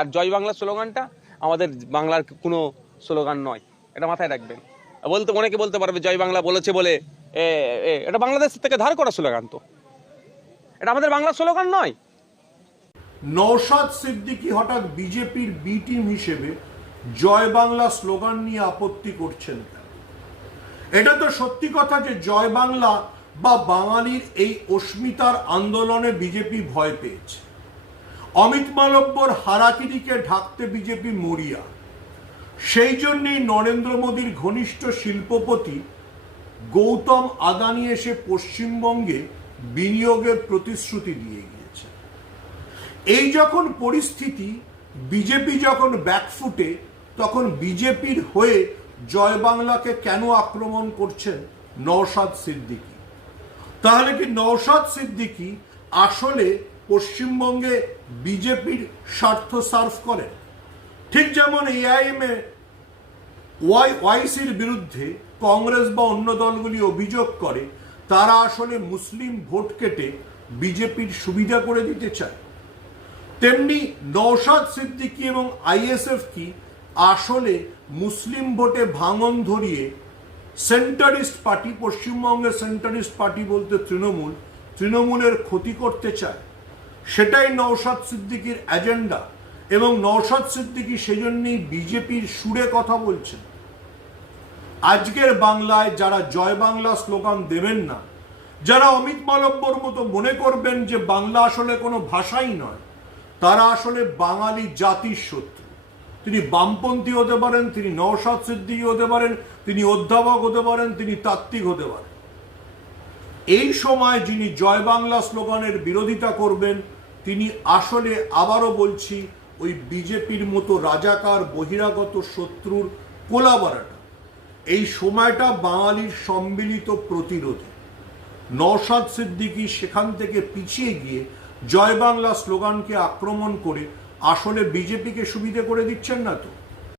আর জয় বাংলা স্লোগানটা আমাদের বাংলার কোনো স্লোগান নয়, এটা মাথায় রাখবেন। অনেকে বলতে পারবে জয় বাংলা বলেছে বলে এটা বাংলাদেশ থেকে ধার করা স্লোগান, তো এটা আমাদের বাংলা স্লোগান নয়। নওশাদ সিদ্দিকী হঠাৎ বিজেপির বি টিম হিসেবে জয় বাংলা স্লোগান নিয়ে আপত্তি করছেন কেন? এটা তো সত্যি কথা যে জয় বাংলা বা বাঙালির এই অস্মিতার আন্দোলনে বিজেপি ভয় পেয়েছে। অমিত মালব্যর হারাকিরিকে ঢাকতে বিজেপি মরিয়া। সেই জন্যই নরেন্দ্র মোদীর ঘনিষ্ঠ শিল্পপতি গৌতম আদানি এসে পশ্চিমবঙ্গে বিনিয়োগের প্রতিশ্রুতি দিয়ে গিয়েছে। এই যখন পরিস্থিতি, বিজেপি যখন ব্যাকফুটে, তখন বিজেপির হয়ে জয় বাংলাকে কেন আক্রমণ করছেন নওশাদ সিদ্দিকী? তাহলে কি নওশাদ সিদ্দিকী আসলে পশ্চিমবঙ্গে বিজেপির স্বার্থ সার্ভ করেন? ঠিক যেমন এআইএমএ ওয়াইসির বিরুদ্ধে কংগ্রেস বা অন্য দলগুলি অভিযোগ করে তারা আসলে মুসলিম ভোট কেটে বিজেপির সুবিধা করে দিতে চায়, তেমনি নওশাদ সিদ্দিকী এবং আইএসএফ কি আসলে মুসলিম ভোটে ভাঙন ধরিয়ে সেন্টারিস্ট পার্টি, পশ্চিমবঙ্গের সেন্টারিস্ট পার্টি বলতে তৃণমূলের ক্ষতি করতে চায়? সেটাই নওশাদ সিদ্দিকীর এজেন্ডা, এবং নওশাদ সিদ্দিকী সেজন্যই বিজেপির সুরে কথা বলছেন। আজকের বাংলায় যারা জয় বাংলা স্লোগান দেবেন না, যারা অমিত মালব্যর মতো মনে করবেন যে বাংলা আসলে কোনো ভাষাই নয়, তারা আসলে বাঙালি জাতির শত্রু। তিনি বামপন্থী হতে পারেন, তিনি নওশাদ সিদ্দিকী হতে পারেন, তিনি অধ্যাপক হতে পারেন, তিনি তাত্ত্বিক হতে পারেন। এই সময় যিনি জয় বাংলা স্লোগানের বিরোধিতা করবেন, তিনি আসলে, আবারও বলছি, ওই বিজেপির মতো রাজাকার বহিরাগত শত্রুর কোলাবরাটা। এই সময়টা বাঙালির সম্মিলিত প্রতিরোধে। নওশাদ সিদ্দিকী সেখান থেকে পিছিয়ে গিয়ে জয় বাংলা স্লোগানকে আক্রমণ করে আসলে বিজেপিকে সুবিধে করে দিচ্ছেন না তো?